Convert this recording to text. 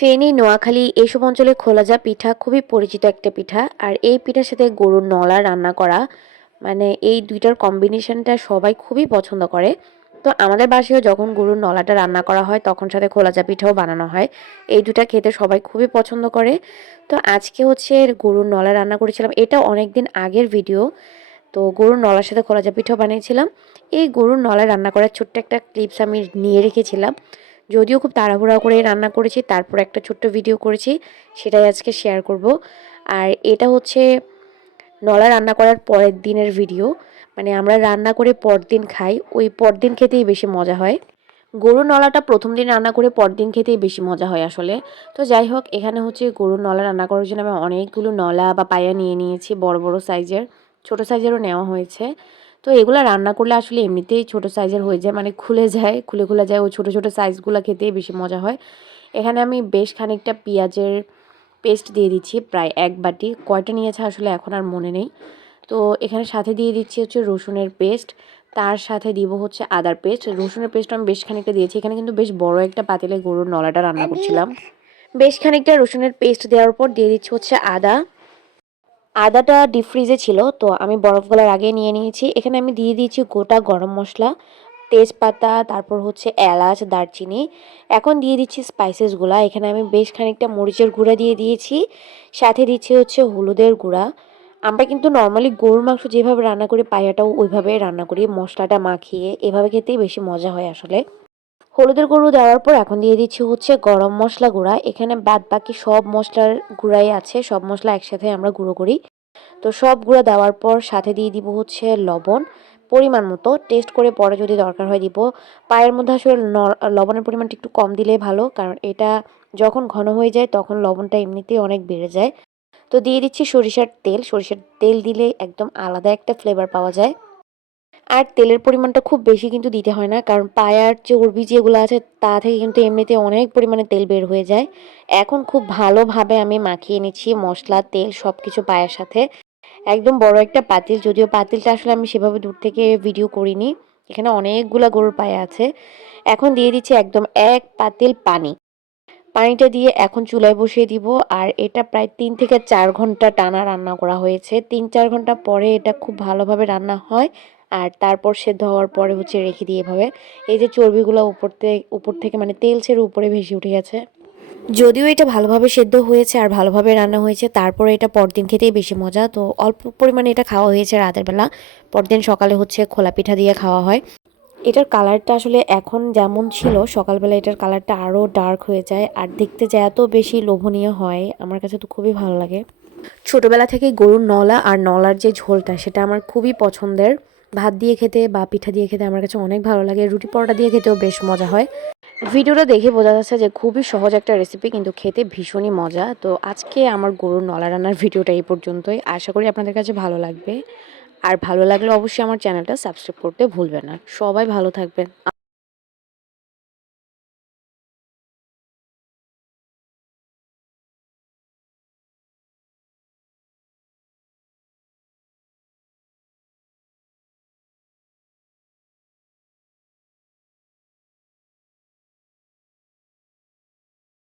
ফেনী, নোয়াখালী এইসব অঞ্চলে খোলাজা পিঠা খুবই পরিচিত একটা পিঠা। আর এই পিঠার সাথে গরুর নলা রান্না করা, মানে এই দুইটার কম্বিনেশনটা সবাই খুবই পছন্দ করে। তো আমাদের বাসায়ও যখন গরুর নলাটা রান্না করা হয় তখন সাথে খোলাজা পিঠাও বানানো হয়। এই দুটা খেতে সবাই খুবই পছন্দ করে। তো আজকে হচ্ছে গরুর নলা রান্না করেছিলাম, এটা অনেক দিন আগের ভিডিও। তো গরুর নলার সাথে খোলাজা পিঠাও বানিয়েছিলাম। এই গরুর নলা রান্না করার ছোট্ট একটা ক্লিপস আমি নিয়ে রেখেছিলাম। যদিও খুব তাড়াহুড়া করে রান্না করেছি, তারপর একটা ছোট্ট ভিডিও করেছি, সেটাই আজকে শেয়ার করব। আর এটা হচ্ছে নলা রান্না করার পরের দিনের ভিডিও। মানে আমরা রান্না করে পরদিন খাই, ওই পরদিন খেতেই বেশি মজা হয়। গরুর নলাটা প্রথম দিন রান্না করে পরদিন খেতেই বেশি মজা হয় আসলে। তো যাই হোক, এখানে হচ্ছে গরুর নলা রান্না করার জন্য আমি অনেকগুলো নলা বা পায়া নিয়ে নিয়েছি, বড় বড় সাইজের, ছোট সাইজেরও নেওয়া হয়েছে। তো এগুলা রান্না করলে আসলে এমনিতেই ছোট সাইজের হয়ে যায়, মানে খুলে যায়, খুলে খুলে যায়, ওই ছোট ছোট সাইজগুলো খেতেই বেশি মজা হয়। এখানে আমি বেশ খানিকটা পেঁয়াজের পেস্ট দিয়ে দিচ্ছি, প্রায় 1 বাটি। কয়টা নিয়েছে আসলে এখন আর মনে নেই। তো এখানে সাথে দিয়ে দিচ্ছি হচ্ছে রসুনের পেস্ট, তার সাথে দিব হচ্ছে আদার পেস্ট। রসুনের পেস্ট আমি বেশ খানিকটা দিয়েছি, এখানে কিন্তু বেশ বড় একটা পাতিলে গরুর নলাটা রান্না করছিলাম। বেশ খানিকটা রসুনের পেস্ট দেওয়ার পর দিয়ে দিচ্ছি হচ্ছে আদা। আদাটা ডিপ ফ্রিজে ছিল, তো আমি বরফ গলার আগে নিয়ে নিয়েছি। এখানে আমি দিয়ে দিয়েছি গোটা গরম মশলা, তেজপাতা, তারপর হচ্ছে এলাচ, দারচিনি। এখন দিয়ে দিচ্ছি স্পাইসেসগুলা। এখানে আমি বেশ খানিকটা মরিচের গুঁড়া দিয়ে দিয়েছি, সাথে দিচ্ছি হচ্ছে হলুদের গুঁড়া। আমরা কিন্তু নর্মালি গরুর মাংস যেভাবে রান্না করি পায়াটাও ওইভাবে রান্না করি, মশলাটা মাখিয়ে। এভাবে খেতেই বেশি মজা হয় আসলে। হলুদের গুঁড়ো দেওয়ার পর এখন দিয়ে দিচ্ছি হচ্ছে গরম মশলা গুঁড়া। এখানে বাদ বাকি সব মশলার গুঁড়াই আছে, সব মশলা একসাথে আমরা গুঁড়ো করি। তো সব গুঁড়া দেওয়ার পর সাথে দিয়ে দিব হচ্ছে লবণ পরিমাণ মতো, টেস্ট করে পরে যদি দরকার হয় দিব। পায়ের মধ্যে আসলে লবণের পরিমাণটা একটু কম দিলেই ভালো, কারণ এটা যখন ঘন হয়ে যায় তখন লবণটা এমনিতেই অনেক বেড়ে যায়। তো দিয়ে দিচ্ছি সরিষার তেল। সরিষার তেল দিলে একদম আলাদা একটা ফ্লেভার পাওয়া যায়। আর তেলের পরিমাণটা খুব বেশি কিন্তু দিতে হয় না, কারণ পায়ার চর্বি যেগুলো আছে তা থেকে কিন্তু এমনিতে অনেক পরিমাণে তেল বের হয়ে যায়। এখন খুব ভালোভাবে আমি মাখিয়ে নিচ্ছি মশলা, তেল সব কিছু পায়ের সাথে। একদম বড় একটা পাতিল, যদিও পাতিলটা আসলে আমি সেভাবে দূর থেকে ভিডিও করিনি। এখানে অনেকগুলা গরুর পায়া আছে। এখন দিয়ে দিচ্ছি একদম 1 পাতিল পানি। পানিটা দিয়ে এখন চুলায় বসিয়ে দিব। আর এটা প্রায় 3 থেকে 4 ঘন্টা টানা রান্না করা হয়েছে। 3-4 ঘন্টা পরে এটা খুব ভালোভাবে রান্না হয়। আর তারপর সেদ্ধ হওয়ার পরে হচ্ছে রেখে দিই এভাবে। এই যে চর্বিগুলো উপর থেকে মানে তেল ছেড়ে উপরে ভেসে উঠে গেছে। যদিও এটা ভালোভাবে সেদ্ধ হয়েছে আর ভালোভাবে রান্না হয়েছে, তারপরে এটা পরদিন খেতেই বেশি মজা। তো অল্প পরিমাণে এটা খাওয়া হয়েছে রাতের বেলা, পরদিন সকালে হচ্ছে খোলা পিঠা দিয়ে খাওয়া হয়। এটার কালারটা আসলে এখন যেমন ছিল, সকালবেলা এটার কালারটা আরও ডার্ক হয়ে যায় আর দেখতে যে এত বেশি লোভনীয় হয়, আমার কাছে তো খুবই ভালো লাগে। ছোটবেলা থেকে গরুর নলা আর নলার যে ঝোলটা সেটা আমার খুবই পছন্দের। ভাত দিয়ে খেতে বা পিঠা দিয়ে খেতে আমার কাছে অনেক ভালো লাগে, রুটি পরোটা দিয়ে খেতেও বেশ মজা হয়। ভিডিওটা দেখে বোঝা যাচ্ছে যে খুবই সহজ একটা রেসিপি, কিন্তু খেতে ভীষণই মজা। তো আজকে আমার গরুর নলা রান্নার ভিডিওটা এই পর্যন্তই। আশা করি আপনাদের কাছে ভালো লাগবে। আর ভালো লাগলে অবশ্যই আমার চ্যানেলটা সাবস্ক্রাইব করতে ভুলবেন না। সবাই ভালো থাকবেন।